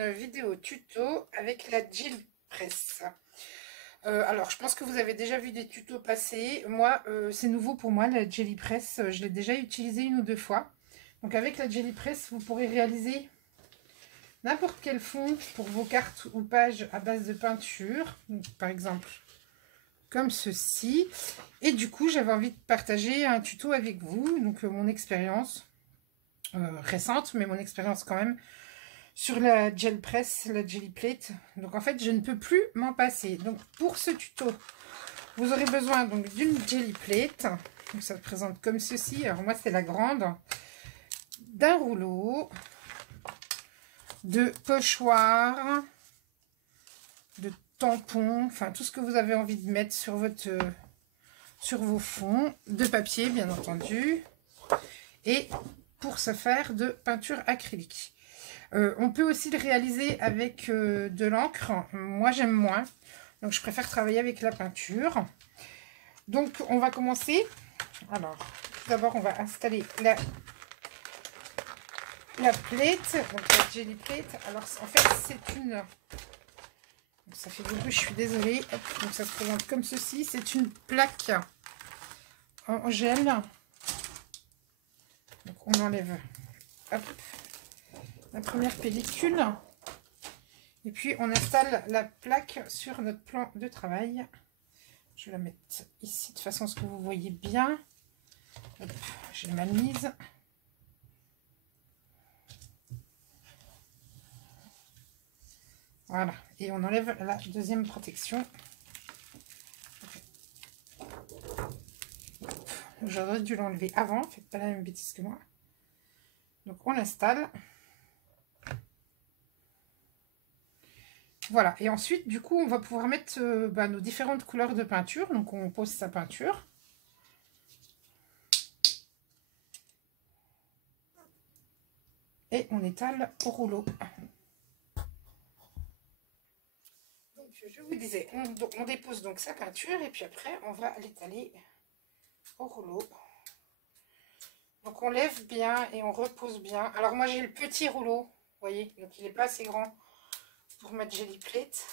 une vidéo tuto avec la Gel Press. Alors, je pense que vous avez déjà vu des tutos passer. Moi, c'est nouveau pour moi, la Jelly Press. Je l'ai déjà utilisée 1 ou 2 fois. Donc, avec la Jelly Press, vous pourrez réaliser n'importe quel fond pour vos cartes ou pages à base de peinture. Donc, par exemple, comme ceci. Et du coup, j'avais envie de partager un tuto avec vous. Donc, mon expérience récente, mais mon expérience quand même, sur la gel press, la jelly plate. Donc en fait, je ne peux plus m'en passer. Donc pour ce tuto, vous aurez besoin donc d'une jelly plate. Donc ça se présente comme ceci. Alors moi, c'est la grande. D'un rouleau, de pochoir, de tampons, enfin tout ce que vous avez envie de mettre sur vos fonds, de papier bien entendu, et pour ce faire de peinture acrylique. On peut aussi le réaliser avec de l'encre. Moi, j'aime moins. Donc, je préfère travailler avec la peinture. Donc, on va commencer. Alors, tout d'abord, on va installer la plate. Donc, la jelly plate. Alors, en fait, c'est une... Donc, ça fait du bruit, je suis désolée. Hop, donc, ça se présente comme ceci. C'est une plaque en gel. Donc, on enlève... Hop, la première pellicule, et puis on installe la plaque sur notre plan de travail. Je vais la mettre ici de façon à ce que vous voyez bien. J'ai mal mise. Voilà, et on enlève la deuxième protection. J'aurais dû l'enlever avant, faites pas la même bêtise que moi. Donc on l'installe. Voilà, et ensuite, du coup, on va pouvoir mettre nos différentes couleurs de peinture. Donc, on pose sa peinture. Et on étale au rouleau. Donc, je vous disais, on dépose donc sa peinture et puis après, on va l'étaler au rouleau. Donc, on lève bien et on repose bien. Alors, moi, j'ai le petit rouleau, vous voyez, donc il n'est pas assez grand pour mettre jelly plate.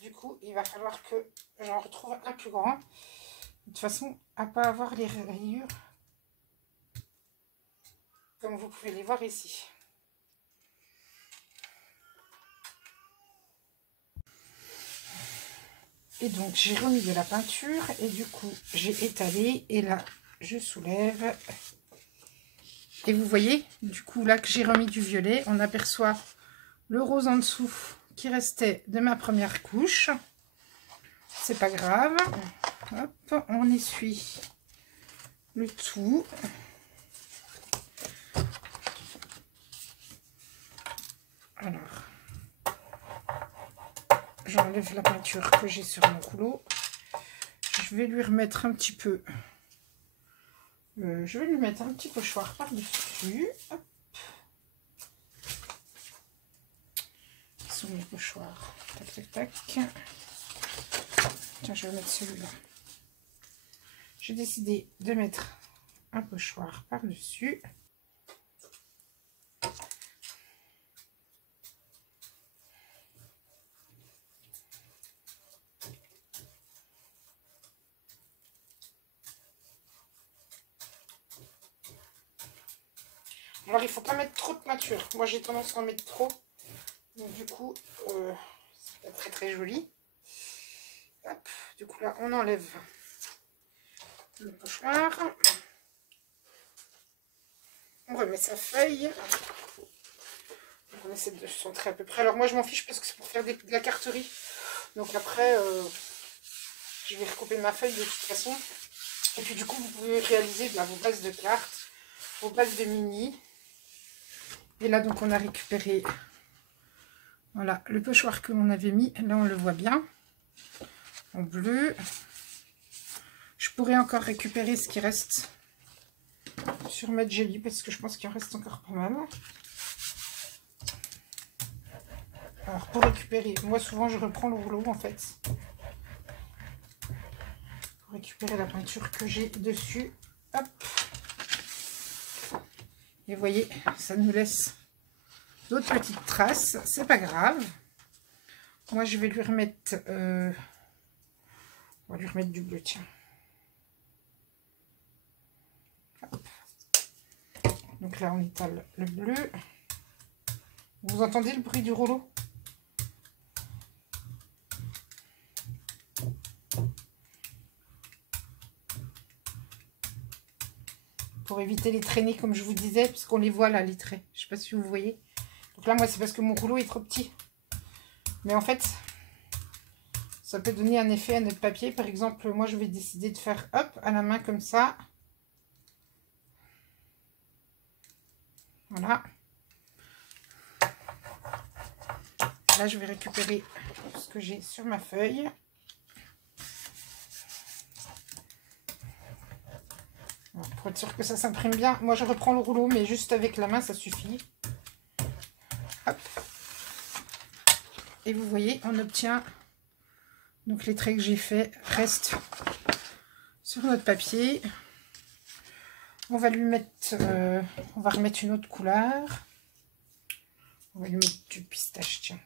Du coup, il va falloir que j'en retrouve un plus grand. De toute façon, à pas avoir les rayures, comme vous pouvez les voir ici. Et donc, j'ai remis de la peinture et du coup, j'ai étalé. Et là, je soulève. Et vous voyez, du coup, là que j'ai remis du violet, on aperçoit le rose en dessous qui restait de ma première couche. C'est pas grave. Hop, on essuie le tout. Alors, j'enlève la peinture que j'ai sur mon rouleau. Je vais lui remettre un petit peu. Je vais lui mettre un petit pochoir par-dessus. Qui sont mes pochoirs? Tac, tac, tac. Tiens, je vais mettre celui-là. J'ai décidé de mettre un pochoir par-dessus. Alors, il ne faut pas mettre trop de peinture. Moi, j'ai tendance à en mettre trop. Donc, du coup, c'est pas très très joli. Hop, du coup, là, on enlève le pochoir. On remet sa feuille. Donc, on essaie de se centrer à peu près. Alors, moi, je m'en fiche parce que c'est pour faire de la carterie. Donc, après, je vais recouper ma feuille de toute façon. Et puis, du coup, vous pouvez réaliser vos bases de cartes, vos bases de mini. Et là, donc, on a récupéré, voilà, le pochoir que l'on avait mis. Là, on le voit bien, en bleu. Je pourrais encore récupérer ce qui reste sur ma jelly, parce que je pense qu'il en reste encore pas mal. Alors, pour récupérer, moi, souvent, je reprends le rouleau, en fait. Pour récupérer la peinture que j'ai dessus. Hop. Et vous voyez, ça nous laisse d'autres petites traces. C'est pas grave. Moi, je vais lui remettre... on va lui remettre du bleu, tiens. Hop. Donc là, on étale le bleu. Vous entendez le bruit du rouleau? Pour éviter les traînées, comme je vous disais, parce qu'on les voit là, les traits. Je ne sais pas si vous voyez. Donc là, moi, c'est parce que mon rouleau est trop petit. Mais en fait, ça peut donner un effet à notre papier. Par exemple, moi, je vais décider de faire, hop, à la main comme ça. Voilà. Là, je vais récupérer ce que j'ai sur ma feuille. Pour être sûr que ça s'imprime bien. Moi, je reprends le rouleau, mais juste avec la main, ça suffit. Hop. Et vous voyez, on obtient... Donc, les traits que j'ai faits restent sur notre papier. On va lui mettre... on va remettre une autre couleur. On va lui mettre du pistache, tiens.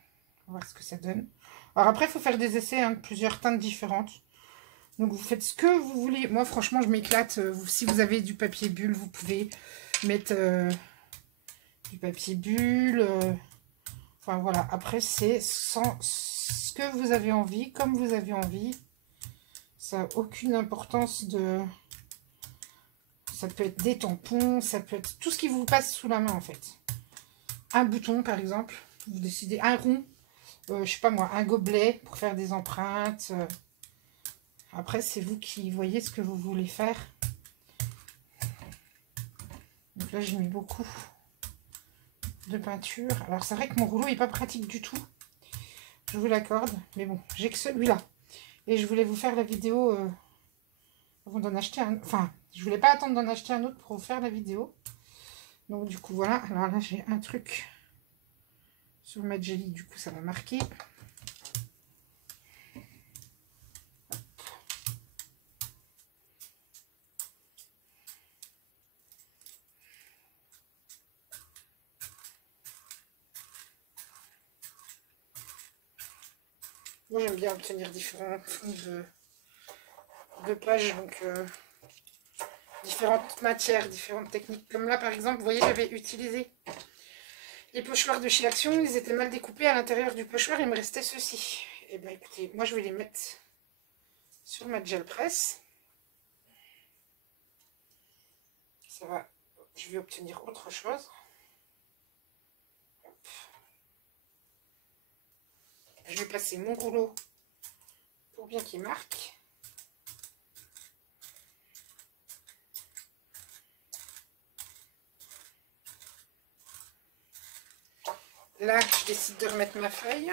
On va voir ce que ça donne. Alors après, il faut faire des essais, hein, de plusieurs teintes différentes. Donc, vous faites ce que vous voulez. Moi, franchement, je m'éclate. Si vous avez du papier bulle, vous pouvez mettre du papier bulle. Enfin, voilà. Après, c'est sans ce que vous avez envie, comme vous avez envie. Ça n'a aucune importance de... Ça peut être des tampons, ça peut être tout ce qui vous passe sous la main, en fait. Un bouton, par exemple. Vous décidez un rond. Je sais pas moi, un gobelet pour faire des empreintes. Après, c'est vous qui voyez ce que vous voulez faire. Donc là, j'ai mis beaucoup de peinture. Alors, c'est vrai que mon rouleau n'est pas pratique du tout. Je vous l'accorde. Mais bon, j'ai que celui-là. Et je voulais vous faire la vidéo avant d'en acheter un. Enfin, je voulais pas attendre d'en acheter un autre pour vous faire la vidéo. Donc, du coup, voilà. Alors là, j'ai un truc sur ma jelly. Du coup, ça va marquer. Moi, j'aime bien obtenir différents fonds de pages, donc différentes matières, différentes techniques. Comme là, par exemple, vous voyez, j'avais utilisé les pochoirs de chez Action. Ils étaient mal découpés à l'intérieur du pochoir. Il me restait ceci. Et bien, écoutez, moi, je vais les mettre sur ma gel presse. Ça va, je vais obtenir autre chose. Hop. Je vais passer mon rouleau pour bien qu'il marque. Là, je décide de remettre ma feuille.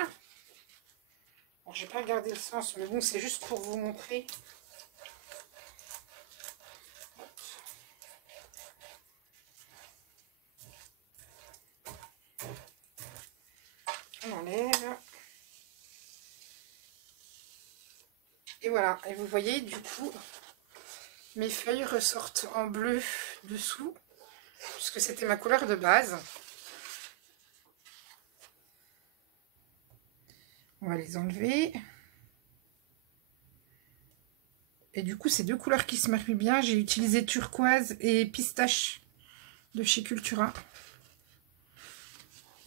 Bon, j'ai pas regardé le sens, mais bon, c'est juste pour vous montrer. On enlève. Et voilà. Et vous voyez, du coup, mes feuilles ressortent en bleu dessous, puisque c'était ma couleur de base. On va les enlever. Et du coup, c'est deux couleurs qui se marient bien. J'ai utilisé turquoise et pistache de chez Cultura.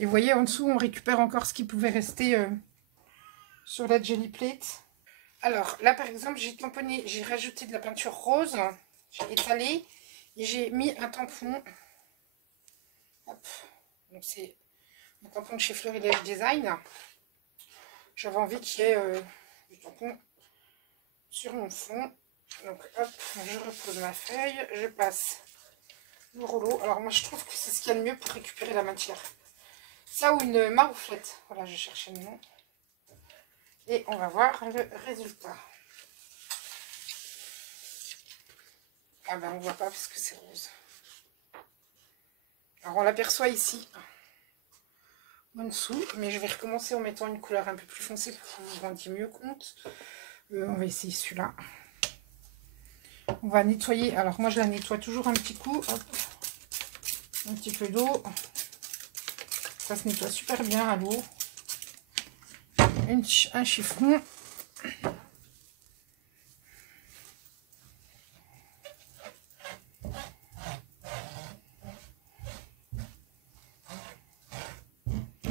Et vous voyez, en dessous, on récupère encore ce qui pouvait rester sur la Jelly Plate. Alors, là, par exemple, j'ai tamponné, j'ai rajouté de la peinture rose. J'ai étalé et j'ai mis un tampon. Hop. Donc, c'est un tampon de chez Florilège Design. J'avais envie qu'il y ait du tampon sur mon fond. Donc, hop, je repose ma feuille. Je passe le rouleau. Alors, moi, je trouve que c'est ce qu'il y a de mieux pour récupérer la matière. Ça ou une marouflette. Voilà, je cherchais le nom. Et on va voir le résultat. Ah ben, on voit pas parce que c'est rose. Alors, on l'aperçoit ici. En dessous, mais je vais recommencer en mettant une couleur un peu plus foncée pour que vous vous rendiez mieux compte. On va essayer celui-là. On va nettoyer. Alors moi je la nettoie toujours un petit coup. Hop. Un petit peu d'eau. Ça se nettoie super bien à l'eau. Un chiffon.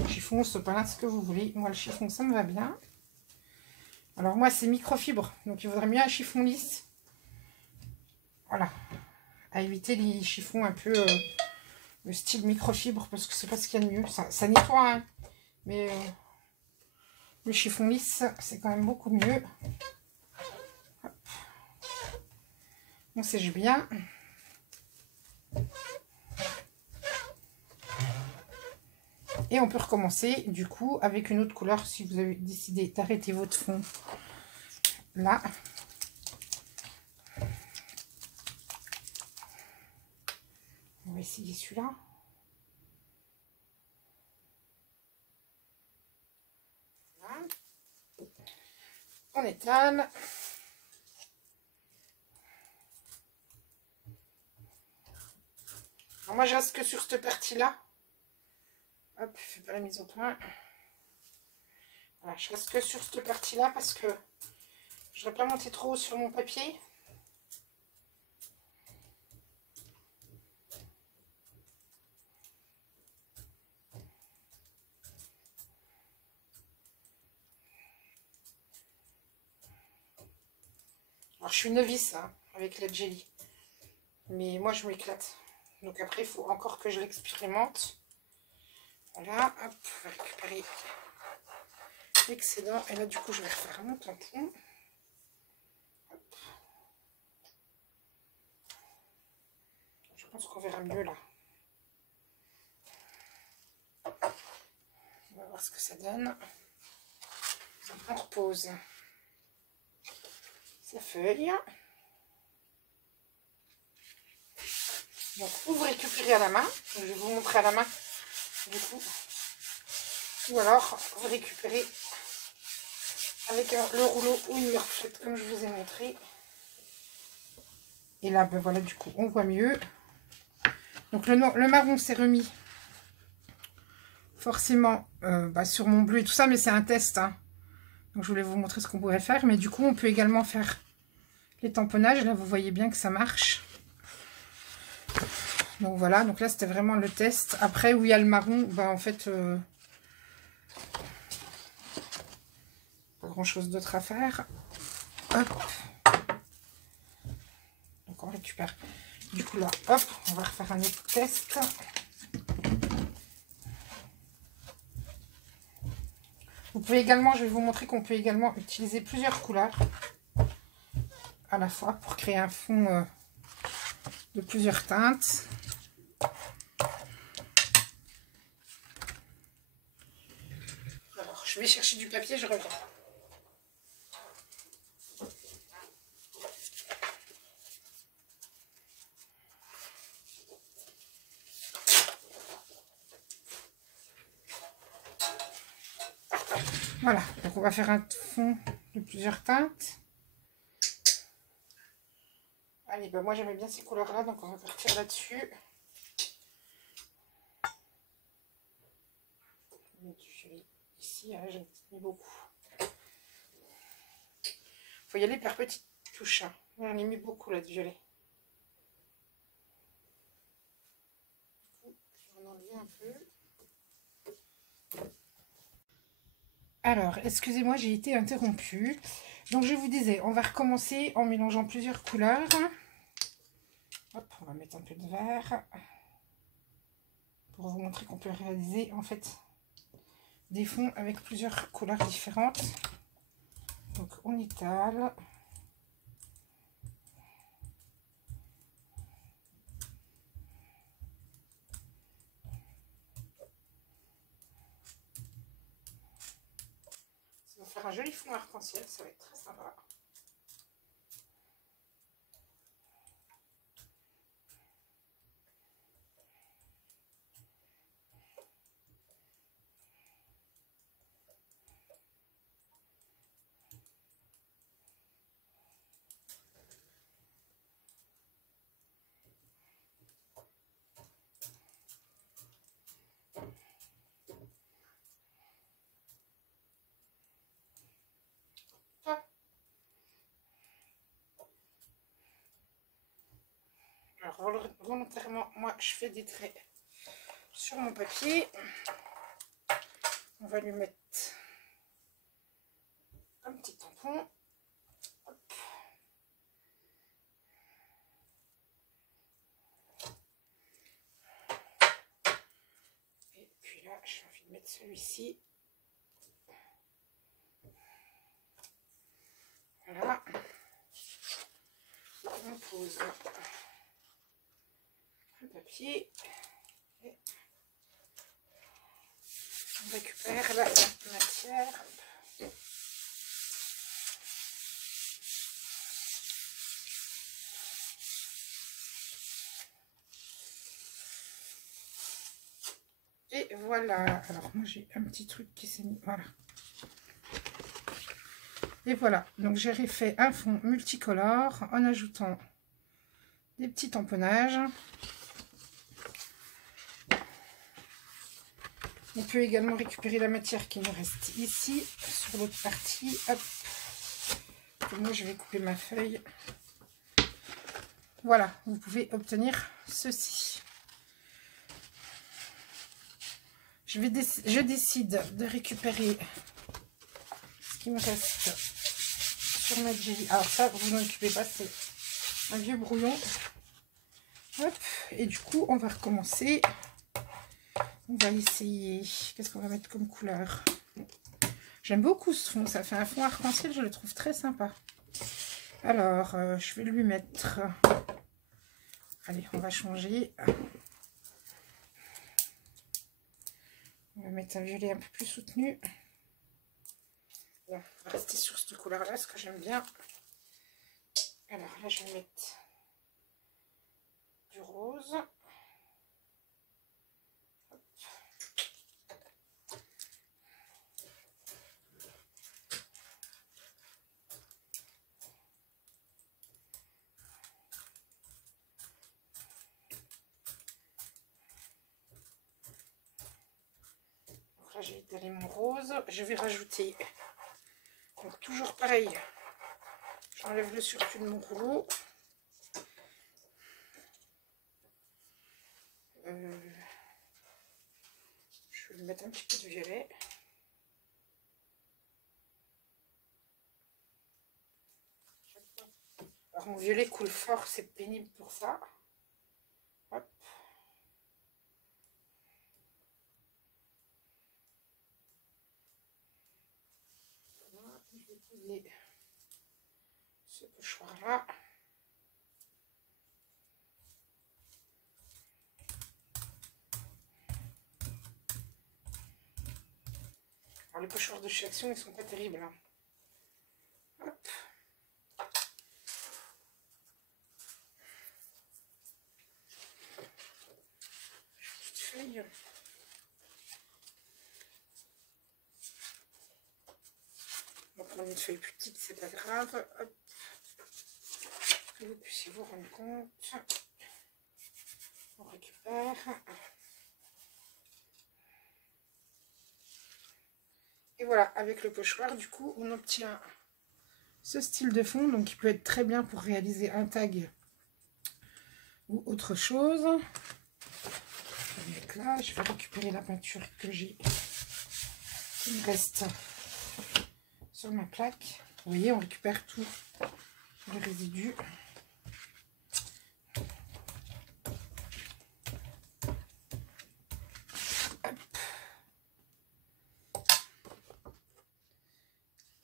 Chiffon, sopalin, ce que vous voulez. Moi, le chiffon, ça me va bien. Alors, moi, c'est microfibre. Donc, il vaudrait mieux un chiffon lisse. Voilà. À éviter les chiffons un peu le style microfibre, parce que c'est pas ce qu'il y a de mieux. Ça nettoie, hein. Mais le chiffon lisse, c'est quand même beaucoup mieux. Hop. On sèche bien. Et on peut recommencer du coup avec une autre couleur si vous avez décidé d'arrêter votre fond là. On va essayer celui-là. Voilà. On étale. Alors moi je reste que sur cette partie-là. Hop, je fais pas la mise au point. Voilà, je reste que sur cette partie-là parce que je ne vais pas monter trop haut sur mon papier. Alors je suis novice hein, avec la jelly. Mais moi je m'éclate. Donc après il faut encore que je l'expérimente. Voilà, hop, on va récupérer l'excédent. Et là du coup je vais refaire mon tampon. Hop. Je pense qu'on verra mieux là. On va voir ce que ça donne. On repose sa feuille. Donc ou vous récupérez à la main. Je vais vous montrer à la main du coup. Ou alors vous récupérez avec le rouleau ou une meurflette comme je vous ai montré. Et là ben voilà du coup on voit mieux. Donc le marron s'est remis forcément sur mon bleu et tout ça, mais c'est un test hein. Donc je voulais vous montrer ce qu'on pourrait faire, mais du coup on peut également faire les tamponnages. Là vous voyez bien que ça marche. Donc voilà, donc là c'était vraiment le test. Après où il y a le marron, en fait pas grand chose d'autre à faire. Hop. Donc on récupère. Du coup là, hop, on va refaire un autre test. Vous pouvez également, je vais vous montrer qu'on peut également utiliser plusieurs couleurs à la fois pour créer un fond de plusieurs teintes. Alors, je vais chercher du papier, je reviens. Voilà, donc on va faire un fond de plusieurs teintes. Allez, moi j'aimais bien ces couleurs-là, donc on va partir là-dessus. Ici, hein, j'en ai beaucoup. Faut y aller par petites touches. Hein. J'en ai mis beaucoup là de violet. Je vais en enlever un peu. Alors, excusez-moi, j'ai été interrompue. Donc, je vous disais, on va recommencer en mélangeant plusieurs couleurs. Hop, on va mettre un peu de vert. Pour vous montrer qu'on peut réaliser, en fait, des fonds avec plusieurs couleurs différentes. Donc, on étale. Ça va faire un joli fond arc-en-ciel, ça va être très sympa. Alors, volontairement, moi, je fais des traits sur mon papier. On va lui mettre un petit tampon. Hop. Et puis là, j'ai envie de mettre celui-ci. Voilà. On pose un papier. Et on récupère la matière. Et voilà. Alors moi j'ai un petit truc qui s'est mis. Voilà. Et voilà. Donc j'ai refait un fond multicolore en ajoutant des petits tamponnages. On peut également récupérer la matière qui nous reste ici, sur l'autre partie. Hop. Et moi, je vais couper ma feuille. Voilà, vous pouvez obtenir ceci. Je décide de récupérer ce qui me reste sur ma jelly. Alors ça, vous n'en occupez pas, c'est un vieux brouillon. Hop. Et du coup, on va recommencer. On va essayer. Qu'est-ce qu'on va mettre comme couleur? J'aime beaucoup ce fond. Ça fait un fond arc-en-ciel. Je le trouve très sympa. Alors, je vais lui mettre... Allez, on va changer. On va mettre un violet un peu plus soutenu. Bon, on va rester sur cette couleur-là, ce que j'aime bien. Alors là, je vais mettre du rose. Là, j'ai étalé mon rose. Je vais rajouter, donc toujours pareil, j'enlève le surplus de mon rouleau. Je vais lui mettre un petit peu de violet. Alors mon violet coule fort, c'est pénible pour ça. Hop. Voilà, je vais poser ce pochoir là. Alors les pochoirs de chez Action, ils sont pas terribles. Hein. Hop. Petite feuille. On va prendre une feuille plus petite, c'est pas grave. Hop. Que vous puissiez vous rendre compte. On récupère. Et voilà, avec le pochoir, du coup, on obtient ce style de fond, donc qui peut être très bien pour réaliser un tag ou autre chose. Je vais mettre là, je vais récupérer la peinture que j'ai. Il me reste sur ma plaque. Vous voyez, on récupère tout le résidu.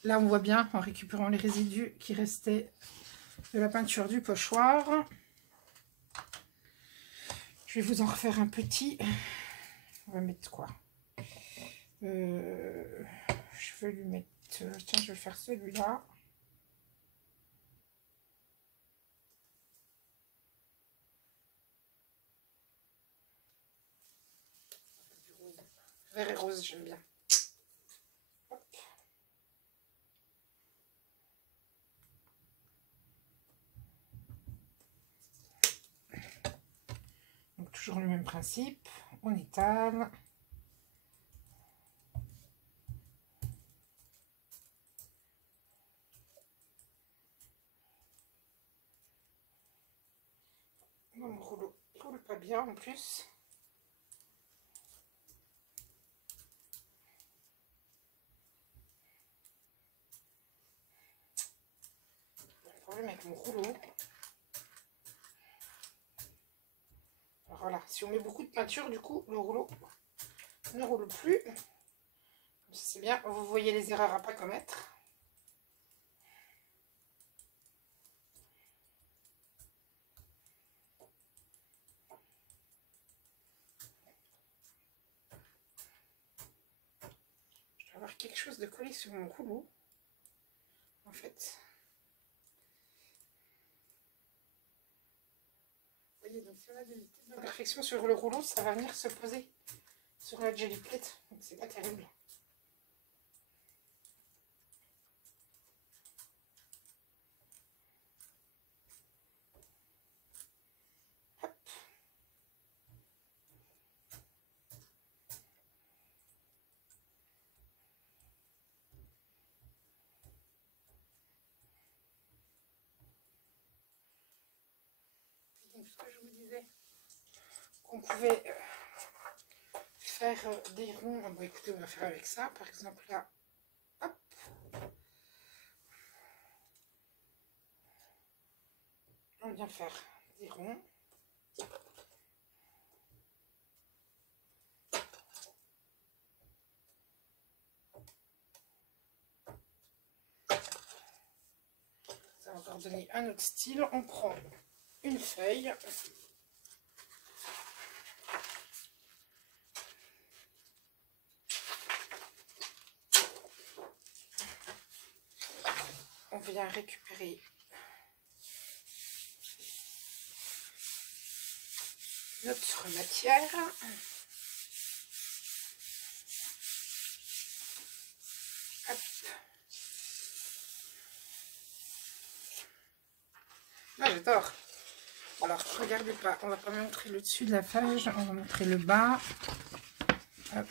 Là, on voit bien en récupérant les résidus qui restaient de la peinture du pochoir. Je vais vous en refaire un petit. On va mettre quoi? Je vais lui mettre... Tiens, je vais faire celui-là. Vert et rose, j'aime bien. Hop. Donc toujours le même principe, on étale. On Mon rouleau il roule pas bien en plus. Le problème avec mon rouleau. Alors voilà, si on met beaucoup de peinture, du coup, le rouleau ne roule plus. C'est bien, vous voyez les erreurs à pas commettre. Je dois avoir quelque chose de collé sur mon rouleau, en fait. Vous voyez, donc si on a des petites imperfections sur le rouleau, ça va venir se poser sur la jelly plate, donc c'est pas terrible. Hop. Donc ce que je vous disais, qu'on pouvait faire des ronds. Bon écoutez, on va faire avec ça, par exemple là. Hop. On vient faire des ronds. Ça va encore donner un autre style. On prend une feuille. On vient récupérer notre matière. Hop. Ah, j'adore. Alors, regardez pas, on va pas montrer le dessus de la feuille, on va montrer le bas. Hop.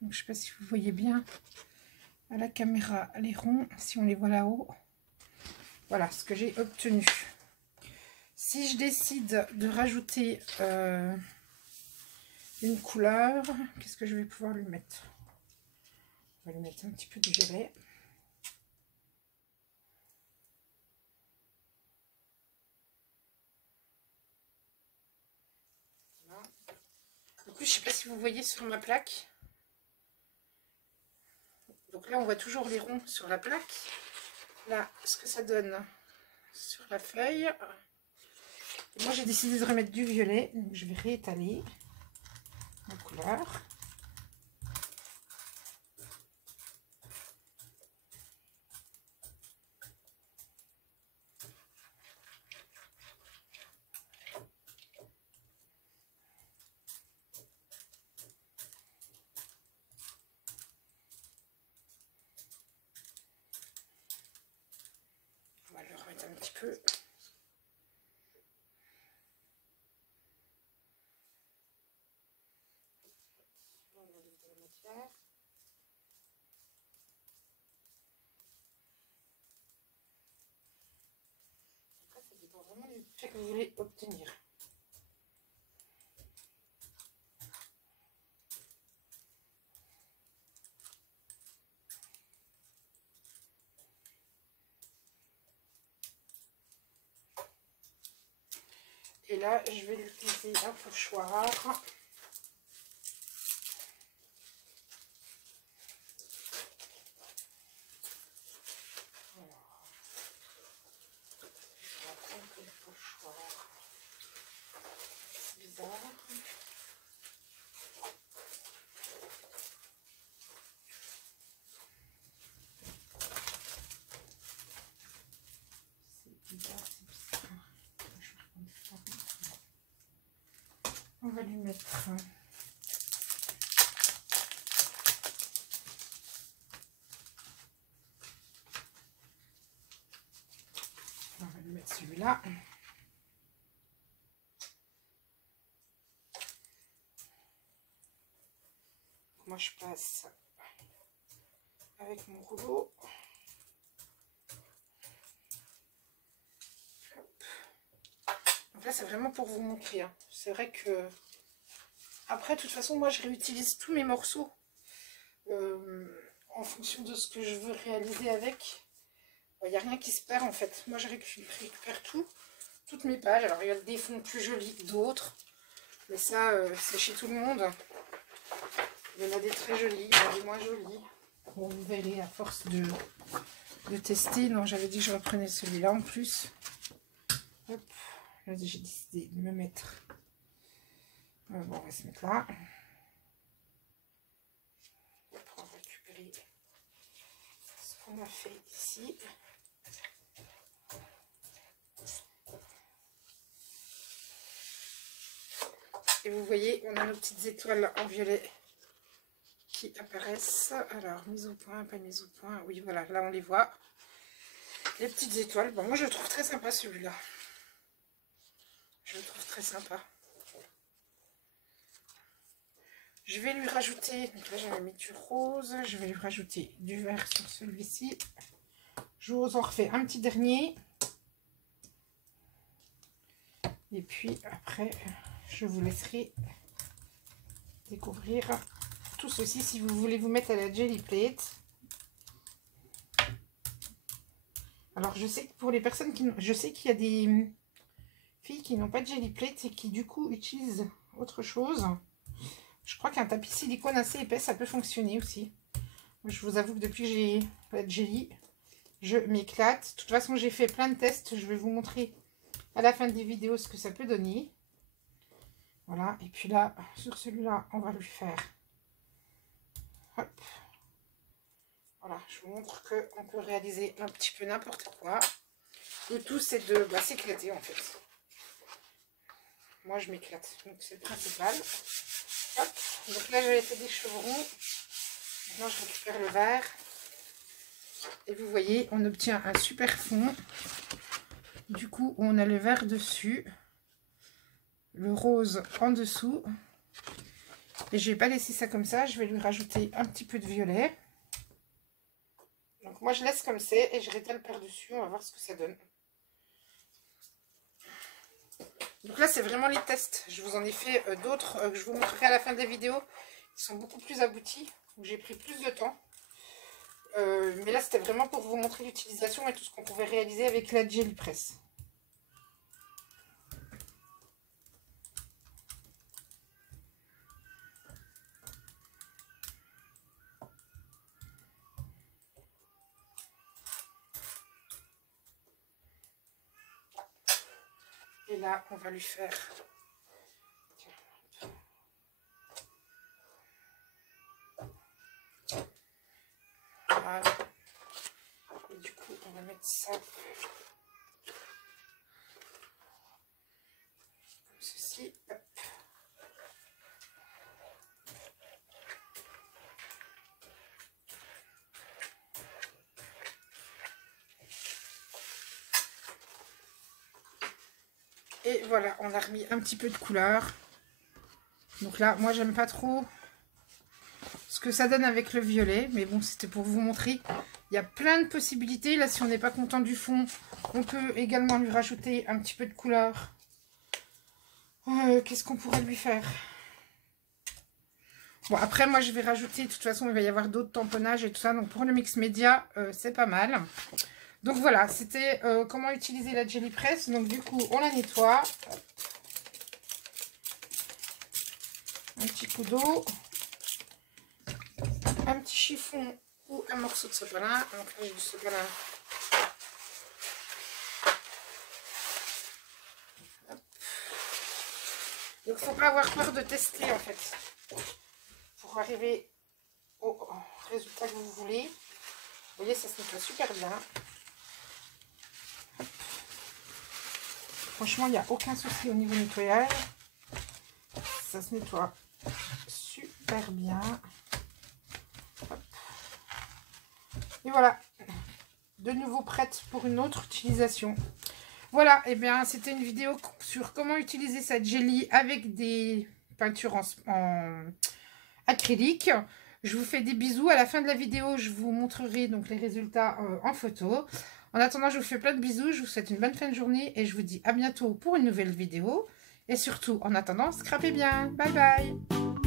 Donc, je sais pas si vous voyez bien à la caméra les ronds, si on les voit là-haut. Voilà ce que j'ai obtenu. Si je décide de rajouter une couleur, qu'est-ce que je vais pouvoir lui mettre? On va lui mettre un petit peu de violet. Voilà. En plus, je sais pas si vous voyez sur ma plaque. Donc là, on voit toujours les ronds sur la plaque. Là, ce que ça donne sur la feuille. Et moi, j'ai décidé de remettre du violet. Donc, je vais réétaler la couleur. On va le remettre un petit peu. On va lever la matière. Après, ça dépend vraiment du effet que vous voulez obtenir. Et là, je vais utiliser un pochoir. On va lui mettre celui-là. Moi, je passe avec mon rouleau. En là, c'est vraiment pour vous montrer. Hein. C'est vrai que... Après, de toute façon, moi, je réutilise tous mes morceaux en fonction de ce que je veux réaliser avec. Il n'y a rien qui se perd, en fait. Moi, je récupère toutes mes pages. Alors, il y a des fonds plus jolis que d'autres. Mais ça, c'est chez tout le monde. Il y en a des très jolis, il y en a des moins jolis. Bon, vous verrez, à force de tester. Non, j'avais dit que je reprenais celui-là en plus. Hop, là, j'ai décidé de me mettre... Bon, on va se mettre là. Après, on va récupérer ce qu'on a fait ici. Et vous voyez, on a nos petites étoiles en violet qui apparaissent. Alors, mise au point, pas mise au point. Oui, voilà, là on les voit. Les petites étoiles. Bon, moi je le trouve très sympa celui-là. Je le trouve très sympa. Je vais lui rajouter, donc là j'avais mis du rose, je vais lui rajouter du vert sur celui-ci. Je vous en refais un petit dernier. Et puis après, je vous laisserai découvrir tout ceci si vous voulez vous mettre à la Gelly Plate. Alors je sais que pour les personnes qui... Je sais qu'il y a des filles qui n'ont pas de Gelly Plate et qui du coup utilisent autre chose. Je crois qu'un tapis silicone assez épais, ça peut fonctionner aussi. Je vous avoue que depuis que j'ai la Gelly, je m'éclate. De toute façon, j'ai fait plein de tests. Je vais vous montrer à la fin des vidéos ce que ça peut donner. Voilà. Et puis là, sur celui-là, on va lui faire... Hop. Voilà, je vous montre qu'on peut réaliser un petit peu n'importe quoi. Le tout, c'est de s'éclater en fait. Moi, je m'éclate. Donc, c'est le principal. Hop. Donc là, j'avais fait des chevrons. Maintenant, je récupère le vert. Et vous voyez, on obtient un super fond. Du coup, on a le vert dessus. Le rose en dessous. Et je vais pas laisser ça comme ça. Je vais lui rajouter un petit peu de violet. Donc moi, je laisse comme c'est et je rétale par-dessus. On va voir ce que ça donne. Donc là, c'est vraiment les tests. Je vous en ai fait d'autres que je vous montrerai à la fin des vidéos. Ils sont beaucoup plus aboutis. J'ai pris plus de temps. Mais là, c'était vraiment pour vous montrer l'utilisation et tout ce qu'on pouvait réaliser avec la Gelly Press. Et là, on va lui faire... Voilà. Et du coup, on va mettre ça comme ceci. Hop. Et voilà, on a remis un petit peu de couleur. Donc là, moi, j'aime pas trop ce que ça donne avec le violet. Mais bon, c'était pour vous montrer. Il y a plein de possibilités. Là, si on n'est pas content du fond, on peut également lui rajouter un petit peu de couleur. Qu'est-ce qu'on pourrait lui faire? Bon, après, moi, je vais rajouter... De toute façon, il va y avoir d'autres tamponnages et tout ça. Donc, pour le mix média, c'est pas mal. Donc, voilà. C'était comment utiliser la Gelly Press. Donc, du coup, on la nettoie. Un petit coup d'eau. Un petit chiffon ou un morceau de sopalin. Donc, là, j'ai du sopalin. Hop. Donc, il ne faut pas avoir peur de tester, en fait. Pour arriver au résultat que vous voulez. Vous voyez, ça se nettoie super bien. Hop. Franchement, il n'y a aucun souci au niveau nettoyage. Ça se nettoie super bien. Hop. Et voilà. De nouveau prête pour une autre utilisation. Voilà, et bien c'était une vidéo sur comment utiliser cette Gelly avec des peintures en acrylique. Je vous fais des bisous. À la fin de la vidéo, je vous montrerai donc les résultats en photo. En attendant, je vous fais plein de bisous, je vous souhaite une bonne fin de journée et je vous dis à bientôt pour une nouvelle vidéo. Et surtout, en attendant, scrapez bien. Bye bye.